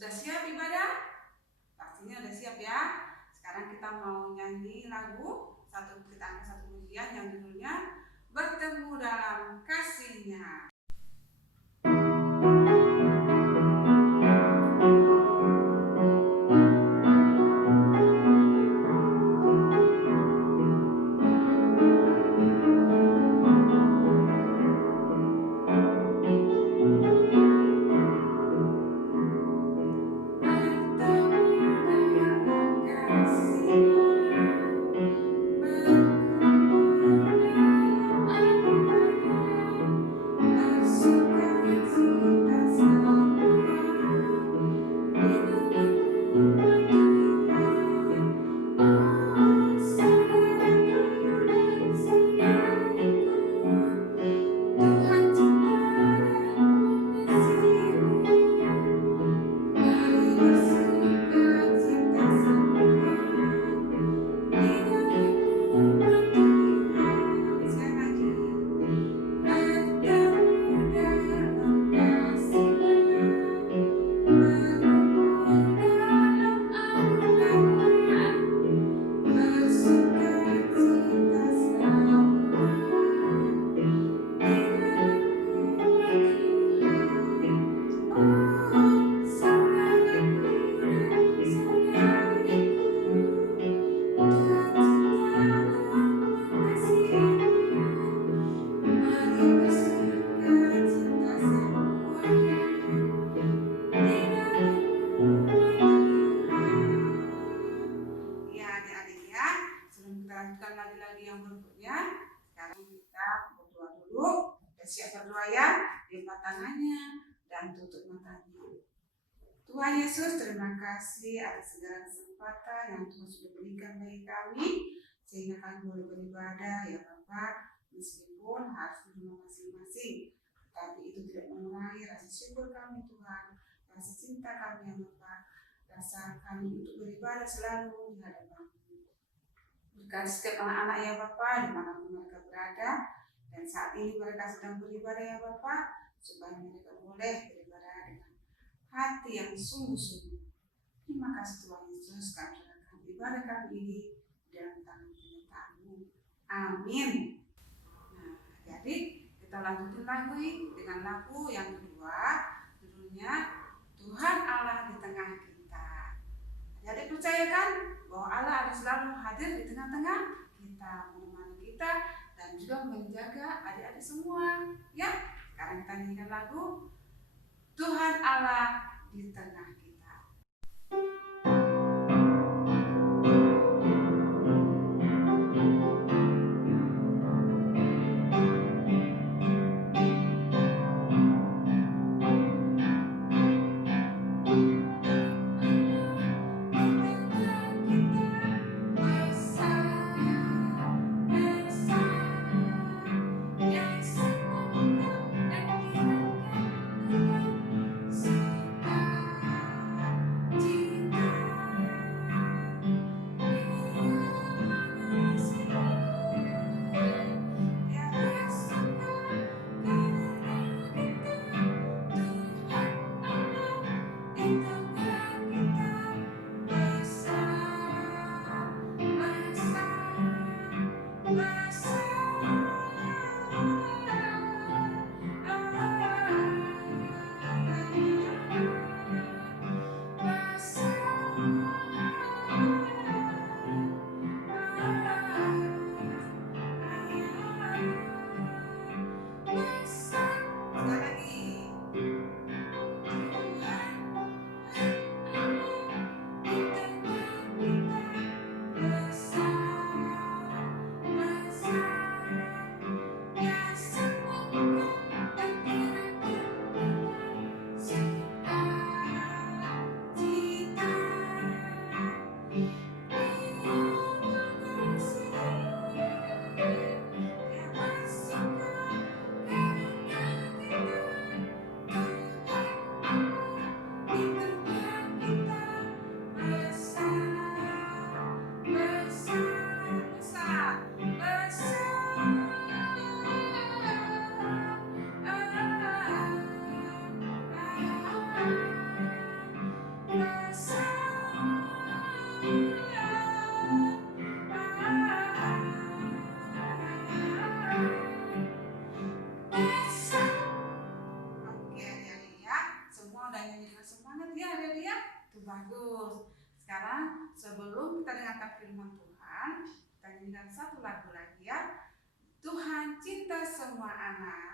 Sudah siap ibadah? Pastinya sudah siap ya. Sekarang kita mau nyanyi lagu kita angkat satu pujian yang judulnya Bertemu Dalam Kasih-Nya. Lagi-lagi yang berikutnya, sekarang kita berdoa dulu. Siap berdoa ya, lipat tangannya dan tutup matanya. Tuhan Yesus, terima kasih atas segala kesempatan yang Tuhan sudah berikan bagi kami, sehingga kami boleh beribadah ya Bapak, meskipun harus di rumah masing-masing, tapi itu tidak mengurangi rasa syukur kami Tuhan, rasa cinta kami ya Bapak, rasa kami untuk beribadah selalu di hadapan. Berkati setiap anak-anak ya Bapak, dimanapun mereka berada, dan saat ini mereka sedang beribadah ya Bapak, supaya mereka boleh beribadah dengan hati yang sungguh-sungguh. Terima kasih Tuhan Yesus, kami serahkan ibadah kami ini dalam tangan penyertaan-Mu. Amin. Nah, jadi kita lanjutin lagi dengan lagu yang kedua, judulnya Tuhan Allah di Tengah Kita. Jadi percayakan bahwa Allah ada selalu hadir di tengah-tengah kita, menemani kita, dan juga menjaga adik-adik semua. Ya, sekarang kita nyanyikan lagu Tuhan Allah di Tengah Kita. Oke, adik-adik ya, semua udah nyanyi dengan semangat ya adik-adik ya. Itu bagus. Sekarang sebelum kita dengarkan firman Tuhan, kita nyanyikan satu lagu lagi ya. Tuhan cinta semua anak.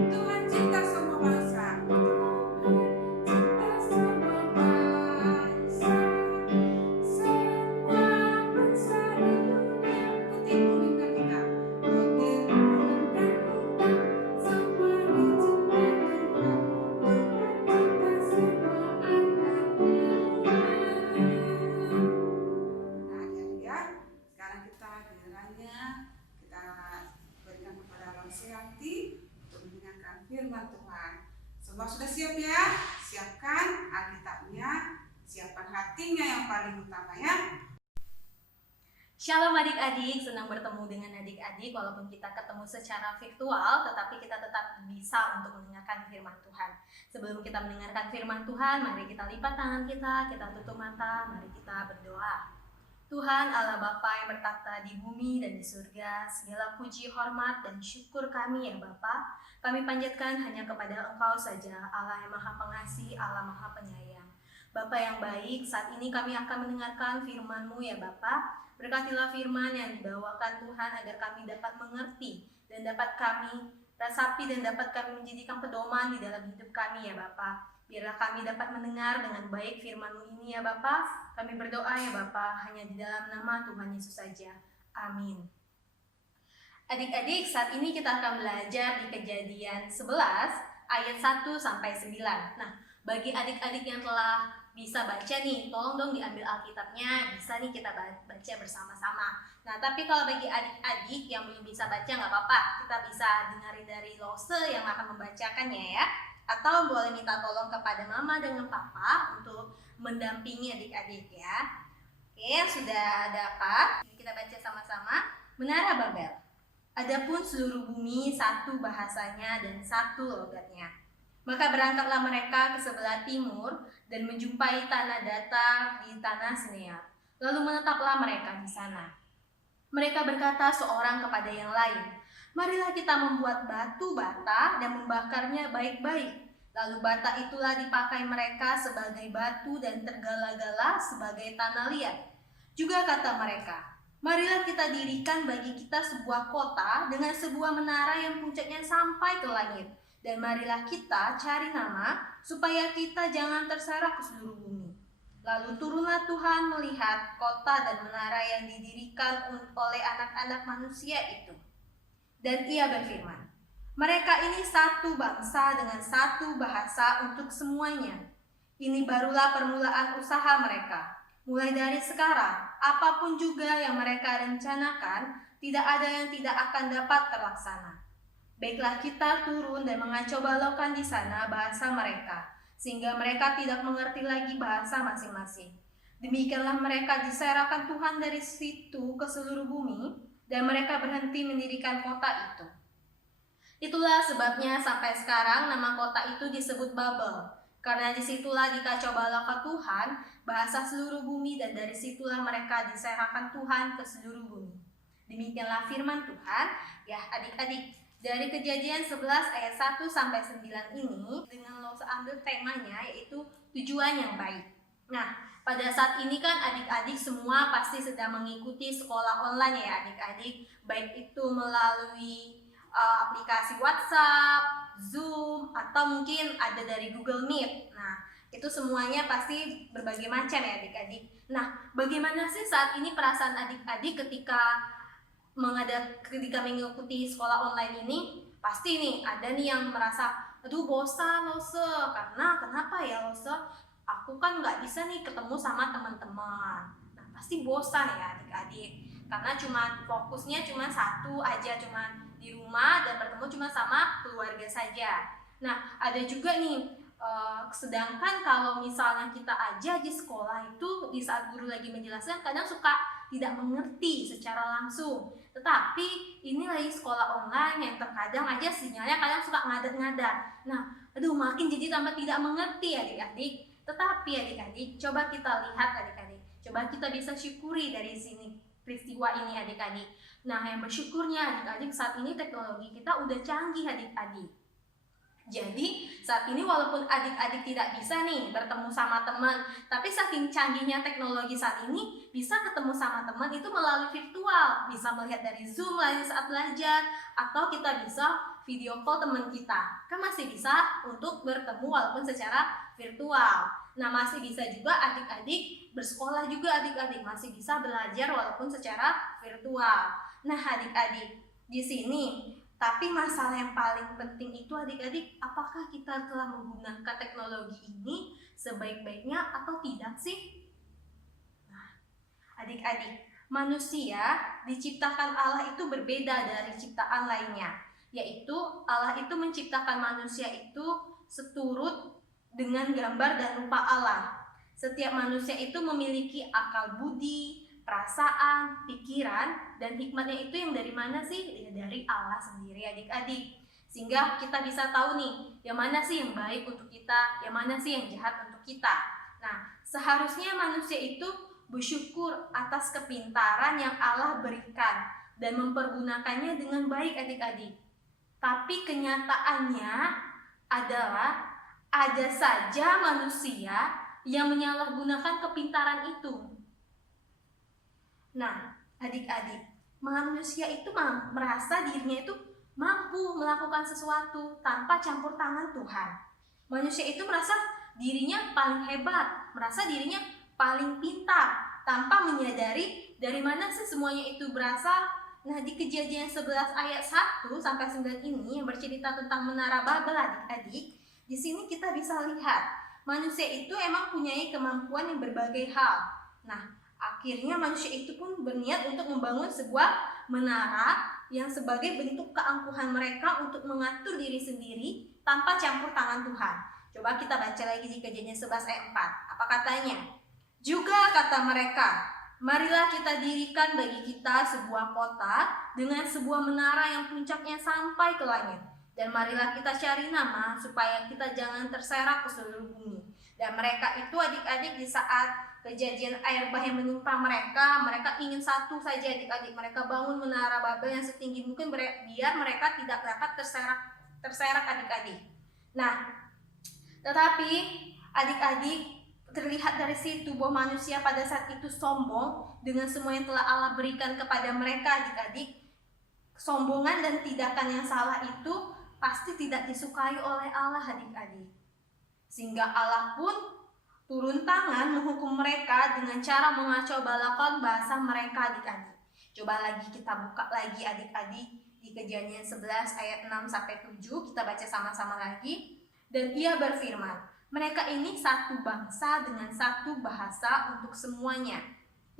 Tuhan cinta semua bangsa. Tuhan cinta semua bangsa. Semua bangsa di dunia. Putih kuning dan hitam. Putih kuning dan hitam. Semua dicintai Tuhan. Tuhan cinta semua anaknya. Nah, jadi ya, sekarang kita gilirannya kita berikan kepada Lonsianti untuk mendengarkan firman Tuhan. Semua sudah siap ya? Siapkan Alkitabnya, siapkan hatinya yang paling utama ya. Shalom adik-adik, senang bertemu dengan adik-adik walaupun kita ketemu secara virtual, tetapi kita tetap bisa untuk mendengarkan firman Tuhan. Sebelum kita mendengarkan firman Tuhan, mari kita lipat tangan kita tutup mata, mari kita berdoa. Tuhan Allah Bapa yang bertakhta di bumi dan di surga, segala puji, hormat, dan syukur kami ya Bapa, kami panjatkan hanya kepada Engkau saja, Allah yang Maha Pengasih, Allah Maha Penyayang. Bapa yang baik, saat ini kami akan mendengarkan firman-Mu ya Bapa. Berkatilah firman yang dibawakan Tuhan agar kami dapat mengerti dan dapat kami resapi dan dapat kami menjadikan pedoman di dalam hidup kami ya Bapa. Biarlah kami dapat mendengar dengan baik firman-Mu ini ya Bapa. Kami berdoa ya Bapa hanya di dalam nama Tuhan Yesus saja. Amin. Adik-adik, saat ini kita akan belajar di Kejadian 11 ayat 1 sampai 9. Nah, bagi adik-adik yang telah bisa baca nih, tolong dong diambil Alkitabnya, bisa nih kita baca bersama-sama. Nah, tapi kalau bagi adik-adik yang belum bisa baca nggak apa-apa, kita bisa dengarin dari Lose yang akan membacakannya ya. Atau boleh minta tolong kepada mama dengan papa untuk mendampingi adik-adik ya. Oke, sudah dapat? Kita baca sama-sama. Menara Babel. Adapun seluruh bumi satu bahasanya dan satu logatnya. Maka berangkatlah mereka ke sebelah timur dan menjumpai tanah datar di tanah Sinear. Lalu menetaplah mereka di sana. Mereka berkata seorang kepada yang lain, marilah kita membuat batu bata dan membakarnya baik-baik. Lalu bata itulah dipakai mereka sebagai batu dan tergala-gala sebagai tanah liat. Juga kata mereka, marilah kita dirikan bagi kita sebuah kota dengan sebuah menara yang puncaknya sampai ke langit. Dan marilah kita cari nama supaya kita jangan terserak ke seluruh bumi. Lalu turunlah Tuhan melihat kota dan menara yang didirikan oleh anak-anak manusia itu. Dan ia berfirman, mereka ini satu bangsa dengan satu bahasa untuk semuanya. Ini barulah permulaan usaha mereka. Mulai dari sekarang, apapun juga yang mereka rencanakan, tidak ada yang tidak akan dapat terlaksana. Baiklah kita turun dan mengacau balaukan di sana bahasa mereka, sehingga mereka tidak mengerti lagi bahasa masing-masing. Demikianlah mereka diserahkan Tuhan dari situ ke seluruh bumi, dan mereka berhenti mendirikan kota itu. Itulah sebabnya sampai sekarang nama kota itu disebut Babel, karena disitulah dikacau balaukan Tuhan bahasa seluruh bumi, dan dari situlah mereka diserahkan Tuhan ke seluruh bumi. Demikianlah firman Tuhan. Ya adik-adik, dari Kejadian 11 ayat 1 sampai 9 ini dengan lo ambil temanya yaitu tujuan yang baik. Nah, pada saat ini kan adik-adik semua pasti sedang mengikuti sekolah online ya adik-adik, baik itu melalui aplikasi WhatsApp, Zoom, atau mungkin ada dari Google Meet. Nah, itu semuanya pasti berbagai macam ya adik-adik. Nah, bagaimana sih saat ini perasaan adik-adik ketika mengikuti sekolah online ini? Pasti nih ada nih yang merasa, aduh bosan Lose, karena kenapa ya Lose? Aku kan nggak bisa nih ketemu sama teman-teman. Nah pasti bosan ya adik-adik, karena fokusnya cuma satu aja, cuma di rumah dan bertemu cuma sama keluarga saja. Nah, ada juga nih, sedangkan kalau misalnya kita aja di sekolah itu di saat guru lagi menjelaskan kadang suka tidak mengerti secara langsung. Tetapi ini lagi sekolah online yang terkadang aja sinyalnya kadang suka ngadat-ngadat. Nah, aduh makin jadi tambah tidak mengerti adik-adik. Tetapi adik-adik, coba kita lihat adik-adik. Coba kita bisa syukuri dari sini peristiwa ini adik-adik. Nah, yang bersyukurnya adik-adik saat ini teknologi kita udah canggih adik-adik. Jadi saat ini walaupun adik-adik tidak bisa nih bertemu sama teman, tapi saking canggihnya teknologi saat ini bisa ketemu sama teman itu melalui virtual, bisa melihat dari Zoom lain saat belajar, atau kita bisa video call teman kita, kan masih bisa untuk bertemu walaupun secara virtual. Nah, masih bisa juga adik-adik bersekolah juga adik-adik, masih bisa belajar walaupun secara virtual. Nah adik-adik, di sini tapi masalah yang paling penting itu adik-adik, apakah kita telah menggunakan teknologi ini sebaik-baiknya atau tidak sih? Nah, adik-adik, manusia diciptakan Allah itu berbeda dari ciptaan lainnya, yaitu Allah itu menciptakan manusia itu seturut dengan gambar dan rupa Allah. Setiap manusia itu memiliki akal budi, perasaan, pikiran, dan hikmatnya itu yang dari mana sih? Ya, dari Allah sendiri adik-adik. Sehingga kita bisa tahu nih, yang mana sih yang baik untuk kita, yang mana sih yang jahat untuk kita. Nah, seharusnya manusia itu bersyukur atas kepintaran yang Allah berikan dan mempergunakannya dengan baik adik-adik. Tapi kenyataannya adalah ada saja manusia yang menyalahgunakan kepintaran itu. Nah, adik-adik, manusia itu merasa dirinya itu mampu melakukan sesuatu tanpa campur tangan Tuhan. Manusia itu merasa dirinya paling hebat, merasa dirinya paling pintar, tanpa menyadari dari mana sih semuanya itu berasal. Nah, di Kejadian 11 ayat 1 sampai 9 ini yang bercerita tentang menara Babel adik-adik, di sini kita bisa lihat manusia itu emang punya kemampuan yang berbagai hal. Nah, akhirnya manusia itu pun berniat untuk membangun sebuah menara yang sebagai bentuk keangkuhan mereka untuk mengatur diri sendiri tanpa campur tangan Tuhan. Coba kita baca lagi di Kejadian 11 ayat 4. Apa katanya? Juga kata mereka, marilah kita dirikan bagi kita sebuah kota dengan sebuah menara yang puncaknya sampai ke langit. Dan marilah kita cari nama supaya kita jangan terserak ke seluruh bumi. Dan mereka itu adik-adik di saat kejadian air bah yang menimpa mereka ingin satu saja adik-adik, mereka bangun menara Babel yang setinggi mungkin biar mereka tidak dapat terserak adik-adik. Nah, tetapi adik-adik terlihat dari situ bahwa manusia pada saat itu sombong dengan semua yang telah Allah berikan kepada mereka adik-adik. Kesombongan dan tindakan yang salah itu pasti tidak disukai oleh Allah adik-adik. Sehingga Allah pun turun tangan menghukum mereka dengan cara mengacau balakan bahasa mereka adik-adik. Coba lagi kita buka lagi adik-adik di Kejadian 11 ayat 6 sampai 7, kita baca sama-sama lagi. Dan ia berfirman, mereka ini satu bangsa dengan satu bahasa untuk semuanya.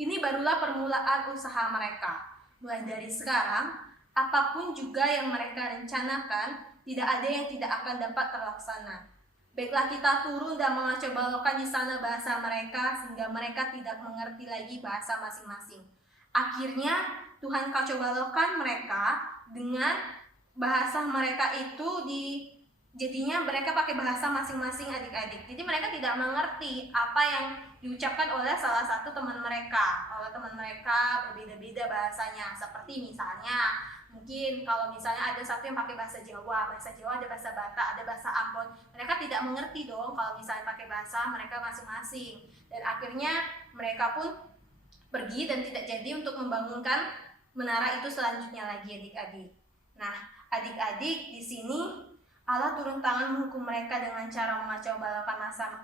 Ini barulah permulaan usaha mereka. Mulai dari sekarang, apapun juga yang mereka rencanakan, tidak ada yang tidak akan dapat terlaksana. Baiklah kita turun dan mengacau balokkan di sana bahasa mereka, sehingga mereka tidak mengerti lagi bahasa masing-masing. Akhirnya Tuhan kacau balokkan mereka dengan bahasa mereka itu jadinya mereka pakai bahasa masing-masing adik-adik. Jadi mereka tidak mengerti apa yang diucapkan oleh salah satu teman mereka. Kalau teman mereka berbeda-beda bahasanya. Seperti misalnya, mungkin kalau misalnya ada satu yang pakai bahasa Jawa ada bahasa Batak, ada bahasa Ambon. Mereka tidak mengerti dong kalau misalnya pakai bahasa mereka masing-masing. Dan akhirnya mereka pun pergi dan tidak jadi untuk membangunkan menara itu selanjutnya lagi adik-adik. Nah, adik-adik di sini Allah turun tangan menghukum mereka dengan cara mengacau balakan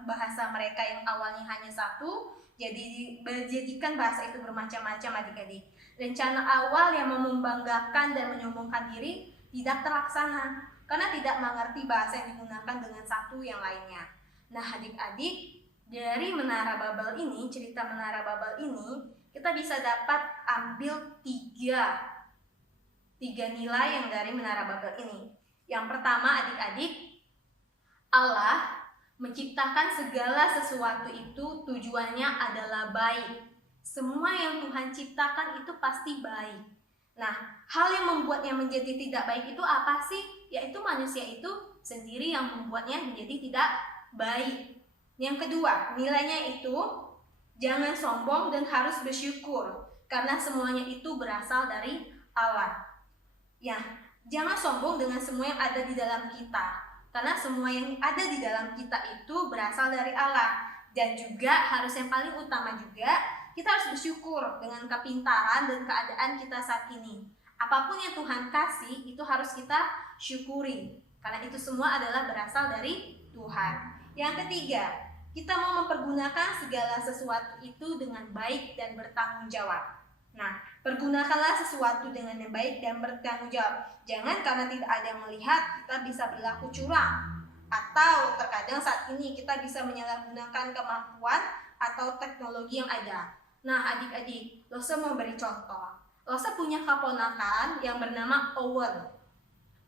bahasa mereka yang awalnya hanya satu, jadi dijadikan bahasa itu bermacam-macam adik-adik. Rencana awal yang membanggakan dan menyombongkan diri tidak terlaksana karena tidak mengerti bahasa yang digunakan dengan satu yang lainnya. Nah adik-adik, dari Menara Babel ini, cerita Menara Babel ini, kita bisa dapat ambil tiga nilai yang dari Menara Babel ini. Yang pertama, adik-adik, Allah menciptakan segala sesuatu itu tujuannya adalah baik. Semua yang Tuhan ciptakan itu pasti baik. Nah, hal yang membuatnya menjadi tidak baik itu apa sih? Yaitu manusia itu sendiri yang membuatnya menjadi tidak baik. Yang kedua, nilainya itu jangan sombong dan harus bersyukur, karena semuanya itu berasal dari Allah. Ya, jangan sombong dengan semua yang ada di dalam kita, karena semua yang ada di dalam kita itu berasal dari Allah. Dan juga harus yang paling utama juga, kita harus bersyukur dengan kepintaran dan keadaan kita saat ini. Apapun yang Tuhan kasih itu harus kita syukuri, karena itu semua adalah berasal dari Tuhan. Yang ketiga, kita mau mempergunakan segala sesuatu itu dengan baik dan bertanggung jawab. Nah, pergunakanlah sesuatu dengan yang baik dan bertanggung jawab. Jangan karena tidak ada yang melihat kita bisa berlaku curang, atau terkadang saat ini kita bisa menyalahgunakan kemampuan atau teknologi yang ada. Nah, adik-adik, Lose mau beri contoh. Lose punya keponakan yang bernama Owen.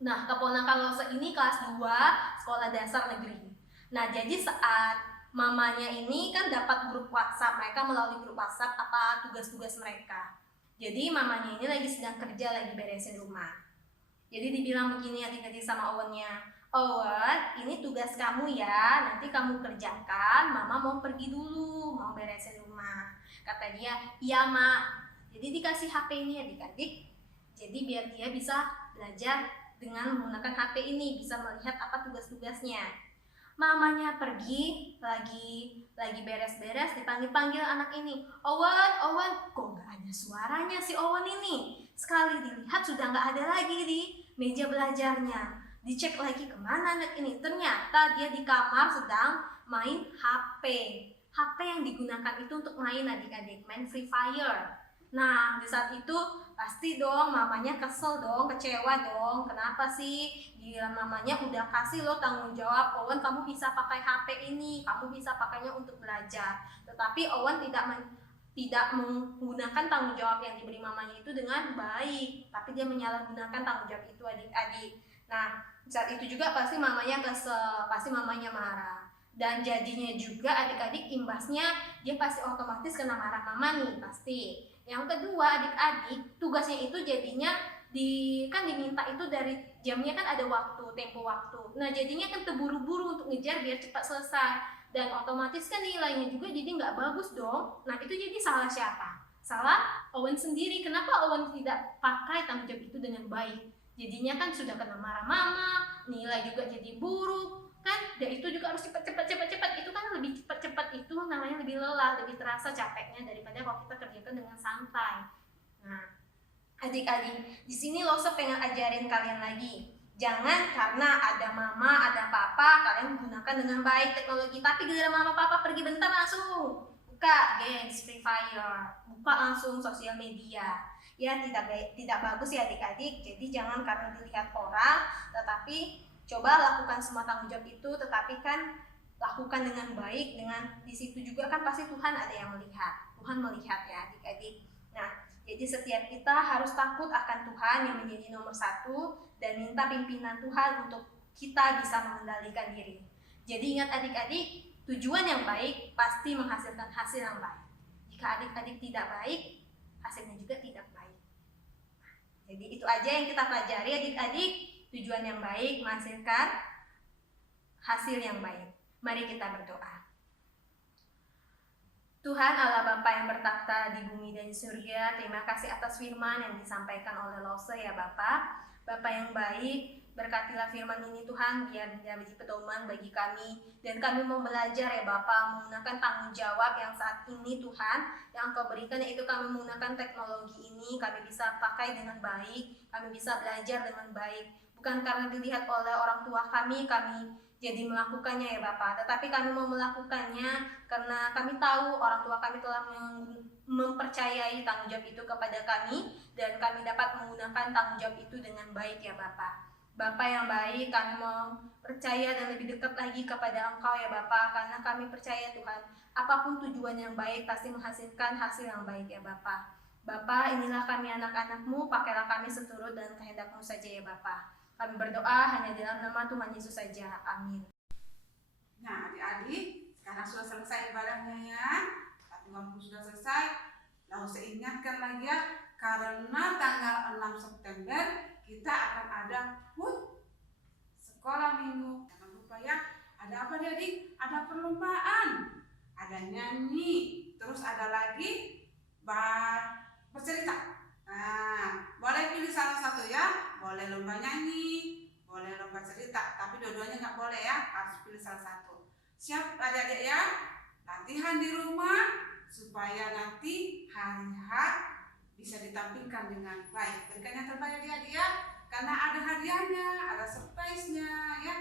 Nah, keponakan Lose ini kelas 2 sekolah dasar negeri. Nah, jadi saat mamanya ini kan dapat grup WhatsApp, mereka melalui grup WhatsApp apa tugas-tugas mereka. Jadi mamanya ini lagi sedang kerja, lagi beresin rumah. Jadi dibilang begini adik-adik sama Owennya, Owen, ini tugas kamu ya, nanti kamu kerjakan, mama mau pergi dulu, mau beresin rumah. Kata dia, iya mak. Jadi dikasih HP ini adik-adik, jadi biar dia bisa belajar dengan menggunakan HP ini, bisa melihat apa tugas-tugasnya. Mamanya pergi, lagi beres-beres, dipanggil anak ini, Owen, kok nggak ada suaranya si Owen ini? Sekali dilihat sudah nggak ada lagi di meja belajarnya. Dicek lagi kemana anak ini, ternyata dia di kamar sedang main HP. HP yang digunakan itu untuk main adik-adik, main Free Fire. Nah, di saat itu pasti dong mamanya kesel dong, kecewa dong. Kenapa sih? Gila, mamanya udah kasih lo tanggung jawab, Owen kamu bisa pakai HP ini, kamu bisa pakainya untuk belajar. Tetapi Owen tidak menggunakan tanggung jawab yang diberi mamanya itu dengan baik, tapi dia menyalahgunakan tanggung jawab itu adik-adik. Nah, saat itu juga pasti mamanya kesel, pasti mamanya marah. Dan jadinya juga adik-adik imbasnya dia pasti otomatis kena marah mama nih pasti. Yang kedua adik-adik tugasnya itu jadinya diminta itu dari jamnya kan ada waktu, tempo waktu. Nah jadinya kan terburu-buru untuk ngejar biar cepat selesai. Dan otomatis kan nilainya juga jadi nggak bagus dong. Nah itu jadi salah siapa? Salah Owen sendiri. Kenapa Owen tidak pakai tanggung jawab itu dengan baik? Jadinya kan sudah kena marah mama, nilai juga jadi buruk. Kan dan itu juga harus cepat itu kan lebih cepat itu namanya lebih lelah, lebih terasa capeknya daripada kalau kita kerjakan dengan santai. Nah adik-adik di sini Lose pengen ajarin kalian lagi, jangan karena ada mama ada papa kalian gunakan dengan baik teknologi, tapi giliran mama papa pergi bentar langsung buka games Free Fire, buka langsung sosial media. Ya tidak bagus ya adik-adik. Jadi jangan karena dilihat orang tetapi coba lakukan semua tanggung jawab itu, tetapi kan lakukan dengan baik, dengan di situ juga kan pasti Tuhan ada yang melihat. Tuhan melihat ya adik-adik. Nah, jadi setiap kita harus takut akan Tuhan yang menjadi nomor 1 dan minta pimpinan Tuhan untuk kita bisa mengendalikan diri. Jadi ingat adik-adik, tujuan yang baik pasti menghasilkan hasil yang baik. Jika adik-adik tidak baik, hasilnya juga tidak baik. Jadi itu aja yang kita pelajari adik-adik. Tujuan yang baik menghasilkan hasil yang baik. Mari kita berdoa. Tuhan Allah Bapa yang bertakhta di bumi dan di surga, terima kasih atas firman yang disampaikan oleh Lose ya Bapa. Bapa yang baik, berkatilah firman ini Tuhan biar menjadi pedoman bagi kami, dan kami mau belajar ya Bapa menggunakan tanggung jawab yang saat ini Tuhan yang Engkau berikan, yaitu kami menggunakan teknologi ini, kami bisa pakai dengan baik, kami bisa belajar dengan baik. Bukan karena dilihat oleh orang tua kami jadi melakukannya ya Bapak, tetapi kami mau melakukannya karena kami tahu orang tua kami telah mempercayai tanggung jawab itu kepada kami, dan kami dapat menggunakan tanggung jawab itu dengan baik ya Bapak. Bapa yang baik, kami mau percaya dan lebih dekat lagi kepada Engkau ya Bapa, karena kami percaya Tuhan, apapun tujuan yang baik pasti menghasilkan hasil yang baik ya Bapa. Bapa, inilah kami anak-anak-Mu, pakailah kami seturut dan kehendak-Mu saja ya Bapa. Kami berdoa hanya di dalam nama Tuhan Yesus saja. Amin. Nah, adik-adik, sekarang sudah selesai ibadahnya ya. Tapi waktu sudah selesai, lalu saya ingatkan lagi ya, karena tanggal 6 September kita akan ada sekolah minggu. Jangan lupa ya, ada apa adik? Ada perlombaan, ada nyanyi, terus ada lagi bercerita. Nah, boleh pilih salah satu ya, boleh lomba nyanyi, boleh lomba cerita, tapi dua-duanya nggak boleh ya, harus pilih salah satu. Siap adik-adik ya? Latihan di rumah supaya nanti hari H bisa ditampilkan dengan baik. Berikan yang terbaik adik-adik ya, karena ada hadiahnya, ada surprise-nya ya.